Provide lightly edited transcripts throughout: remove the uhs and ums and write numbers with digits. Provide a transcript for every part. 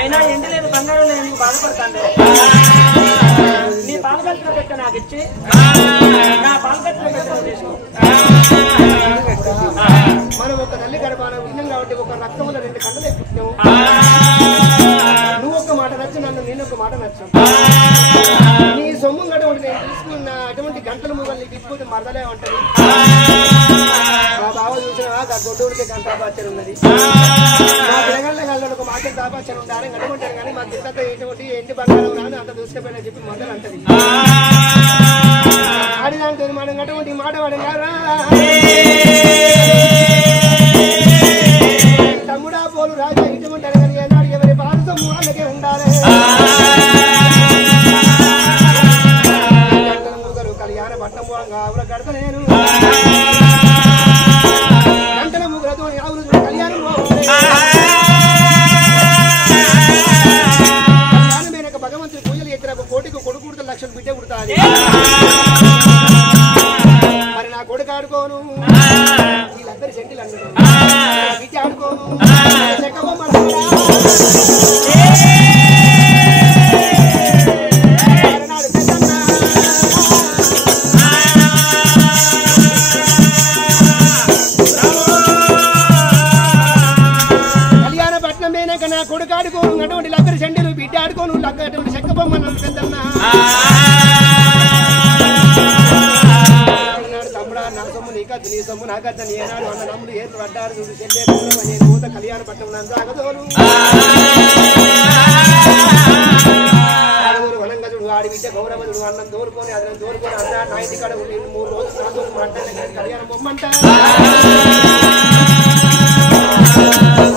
అయినా ఎండి లేదు బంగారం లేదు బాధపడతాండే నీ పాలకత్తులో పెట్ట నాకు ఇచ్చి నా పాలకత్తులో పెట్ట చేసుకో మనం ఒక తల్లి గడపాన విన్నాం కాబట్టి ఒక రక్తంలో 2 కంటలే పుట్టాము నువ్వు ఒక మాట నచ్చు నన్ను నేను ఒక మాట నచ్చు నీ సొమ్ము అటువంటి నేను తీసుకున్న అటువంటి గంటల ముగ్గులు నీకు ఇప్పుడే మరదలే ఉంటది మా బావ చూసినా ఆ గొడ్డోడికి గంటాపాచన ఉన్నది మా పిల్లగళ్ళ గల్లో ఒక మాట తాపాచన ఉండాలని అనుకుంటారు కానీ మా గిత్త ఎటువంటి ఎండి బంగారం రాని అంత దూసుకపోయినా చెప్పి మొదలు అంటది ఆడిదాంతో మనం అటువంటి మాట వాడినారా తమ్ముడా పోలు రాజా ఇటువంటి అడగని ఏనాడు ఎవరి బాధతో వాళ్ళకే ఉండాలి ముగ్గురు కళ్యాణ పట్టం ఆవుల కడత నేను గంటల ముగ్గురతో ఆవులు కళ్యాణం కళ్యాణమైన భగవంతుడి పూజలు ఎత్తిన ఒక కోటికి కొడుకు కుడత 1,00,000 బిడ్డ కుడతాది మరి నా కొడుకు ఆడుకోను వీళ్ళందరి సెంటిల్ అన్నాడు బిడ్డ ఆడుకోను కళ్యాణ పట్నమేనాక నా కొడుకు ఆడుకోను అటువంటి లబ్బరి సెంటిలు బిడ్డ ఆడుకోను అటువంటి చెక్క బొమ్మను పెద్దన్నా నీ సొమ్ము నాకద్ద నేనాడు అన్న నమ్ములు ఏర్లు పడ్డారు చూడు చెల్లే నేను ఊత కళ్యాణ పట్టణం నందు ఆగదోలు వనంగా చూడు ఆడి బిడ్డ గౌరవదుడు అన్నం దోరుకొని అదనం దోరుకొని అన్న నా ఇంటి కాడ 3 రోజులు నాతో మాట్లాడే కళ్యాణం బొమ్మంట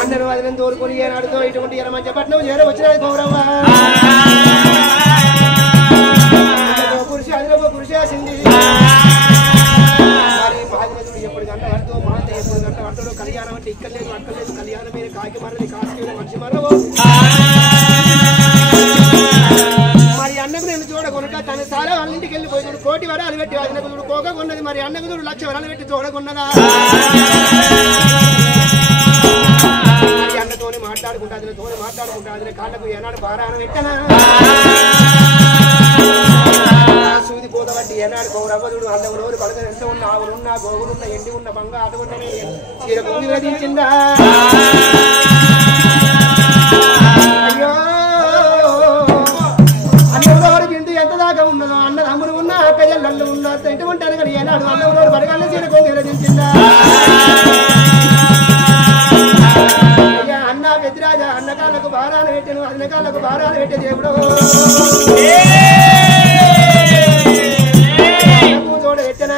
అన్నను అదనం దోరుకొని ఏనాడుతో ఇటువంటి ఎరమంచపట్నం చేర వచ్చిన గౌరవ పురుష అదిరో పురుషేసింది కళ్యాణం అంటే ఇక్కడ లేదు అక్కడ లేదు కళ్యాణం మీద కాకి మరది కాకి మనిషి మరవు మరి అన్నకు నేను చూడకొనక తన చాలా వాళ్ళ ఇంటికి వెళ్ళిపోయి చూడు 1 కోటి వరాలు పెట్టి అన్నకు చూడు కోక కొన్నది మరి అన్నకు చూడు 1,00,000 వరాలు పెట్టి చూడకొన్నదా అన్నతోనే మాట్లాడుకుంటా అదిన కాళ్ళకు ఏనాడు పారాయణ పెట్టనా సూది పోదబట్టి ఏనాడు గౌరవదుడు అందరు రోజు పడక ఎంత ఉన్న ఆవులున్నా గోగులున్న ఎండి ఉన్న బంగా అటువంటి చీర పొంగి వేధించిందా అయ్యో అన్నవరోడు బిందు ఎంత దాకా ఉన్నదో అన్న అమ్ములు ఉన్న అక్కజల్లు ఉన్న ఎటువంటి అనగా ఏనాడు అన్నవరోడు పడగానే చీర పొంగి వేధించిందా అయ్యా అన్న పెద్దిరాజా అన్నకాళ్ళకు భారాలు పెట్టాను అన్నకాళ్ళకు భారాలు పెట్టే దేవుడు చూడబెట్టనా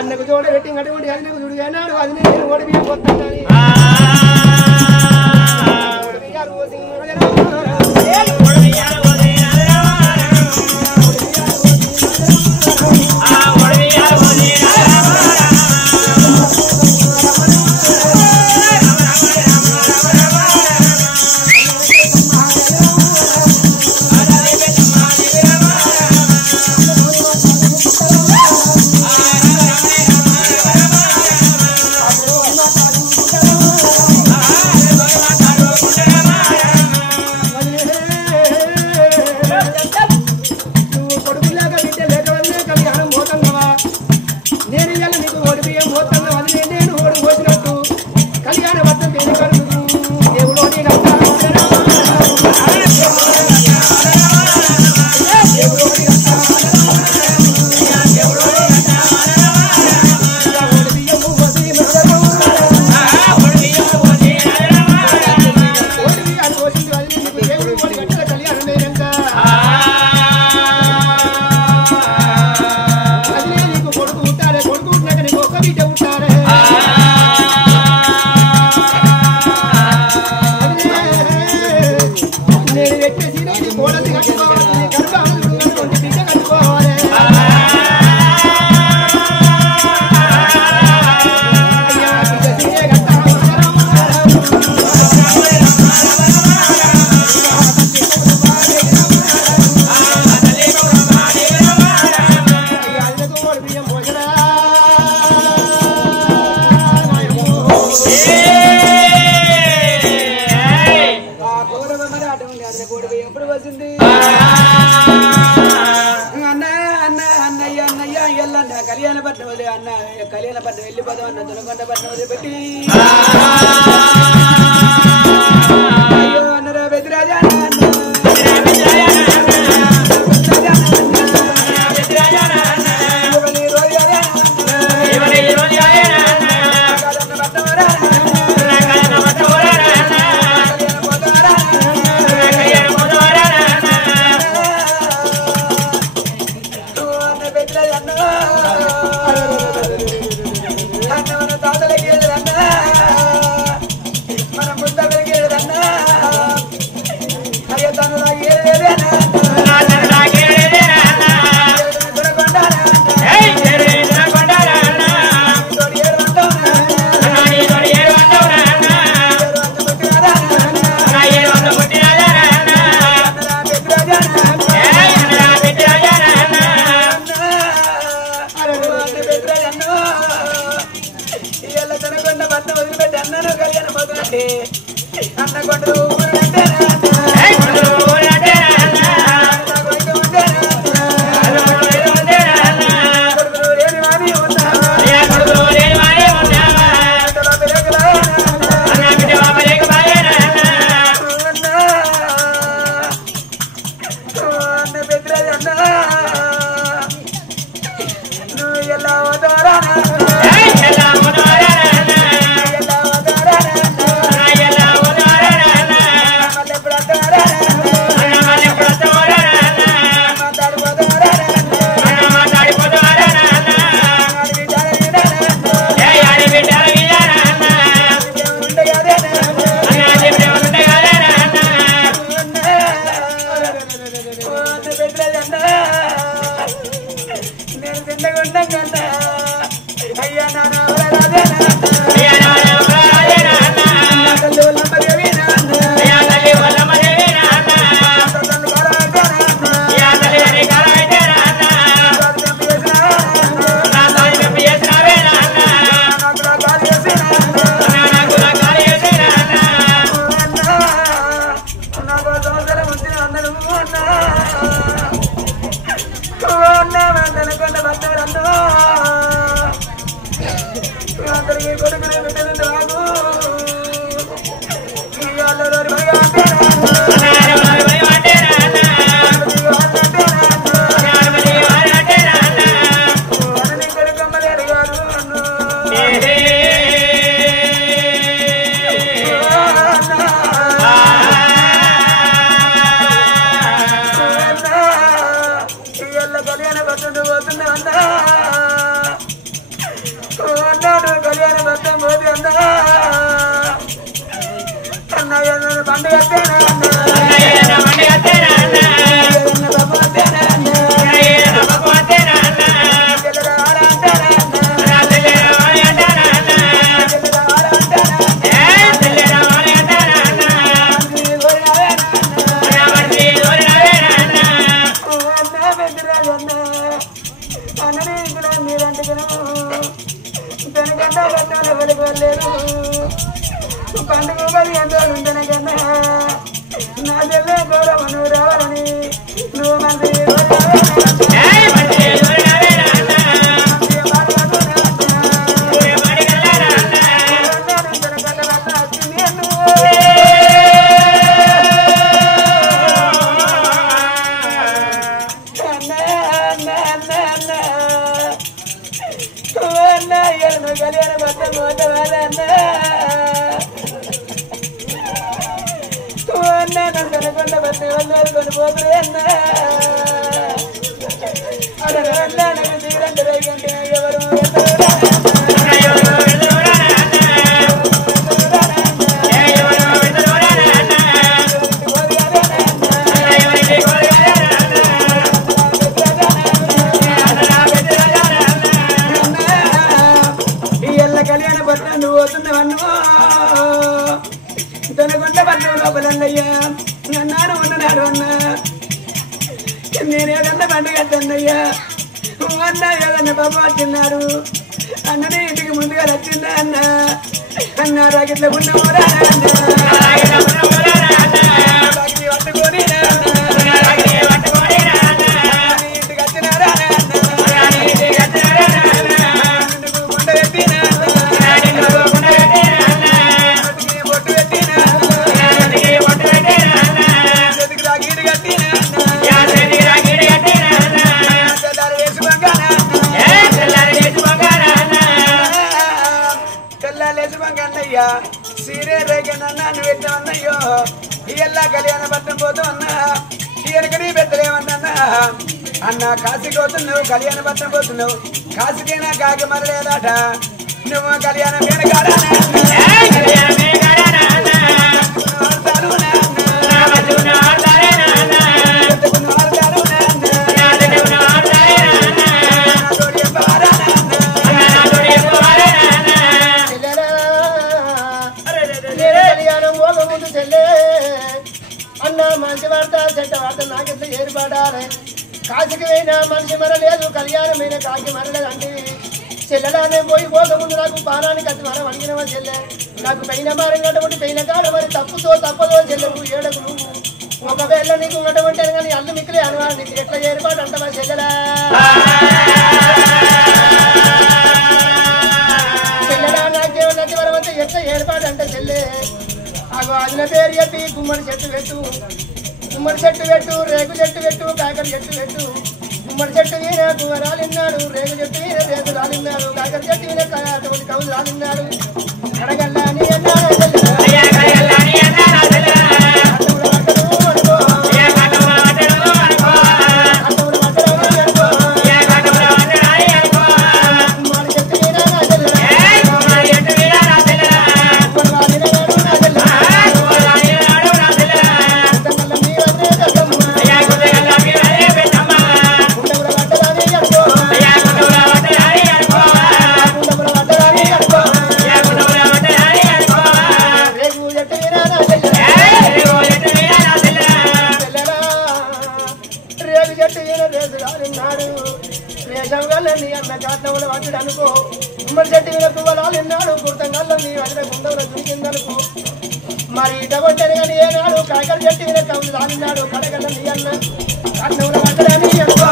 అన్నకు చూడబెట్టి అటువంటి అన్నకు చూడు అన్నాడు అది నేను ఓడిపోయి పోతాను అన్నయ్య అన్నయ్య ఎల్లన్న కళ్యాణ పట్నం వదిలే అన్న కళ్యాణ పట్నం వెళ్ళిపోదాం అన్న దొనకొండ పట్నం వదిలిపెట్టి అయ్యో అన్నరా బెదిరాజా నేనేదన్నా పండుగ అన్నయ్యా అన్న ఏదన్నా బాబు వచ్చిన్నాడు అన్ననే ఇంటికి ముందుగా వచ్చిందా అన్న అన్న రాగిట్ల ఉన్నమోరా పట్టుకొని ఇంటికి వచ్చినారా అన్న ఎల్లా కళ్యాణ పట్టం పోతూ అన్నా ఈయనకని పెద్దలేమన్నా అన్న కాశీకి పోతున్నావు కళ్యాణ పట్టం పోతున్నావు కాశీకైనా కాకి మరలేదట నువ్వు కళ్యాణం అన్న మంచి వార్త చెడ్డ వార్త నాకెంత ఏర్పడాలి కాశీకి పోయినా మనిషి మరలేదు కళ్యాణమైన కాకి మరలేదండి చెల్లెలానే పోయి పోకముందు నాకు పానానికి అతి మనం అడిగినవా చెల్లె నాకు పైన మారినటువంటి పైన కాడ మరి తప్పదో చెల్లెకు ఏడకు నువ్వు ఒకవేళ నీకు ఉన్నటువంటి కానీ అల్లు మిక్కిలే అనువా నీకు ఎట్లా ఏర్పాటు అంటవా చెల్లెలా చెల్లెలా నాకేమన్నది వరమంటే ఎట్లా ఏర్పాటు అంటే చెల్లె అగో అదిన పేరు చెప్పి గుమ్మడి చెట్టు పెట్టు రేగు చెట్టు పెట్టు కాకర చెట్టు పెట్టు గుమ్మడి చెట్టు వీర గువ్వ రాలిన్నాడు రేగు చెట్టు వీర రేగు రాలిన్నాడు కాకర చెట్టు వీర అటువంటి కవులు రాలిన్నాడు కడగల్లాని అనుకో గుమ్మడి చెట్టు మీద పువ్వలాలు ఎన్నాడు గుర్తంగా నీ అక్కడ గుండవులో దురికిందనుకో మరి ఇటగొట్టని కానీ ఏనాడు కాకర చెట్టు మీద కవులు రాలిన్నాడు కడగల నీ అన్న కన్నవుల వడ్డని అనుకో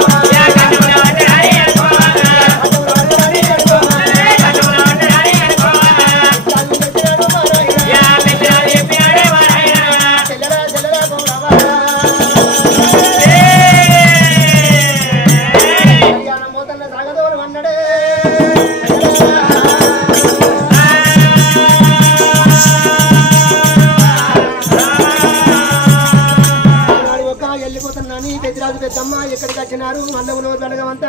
పెద్దమ్మ ఎక్కడికి వచ్చినారు అన్నములు వెలగవంతా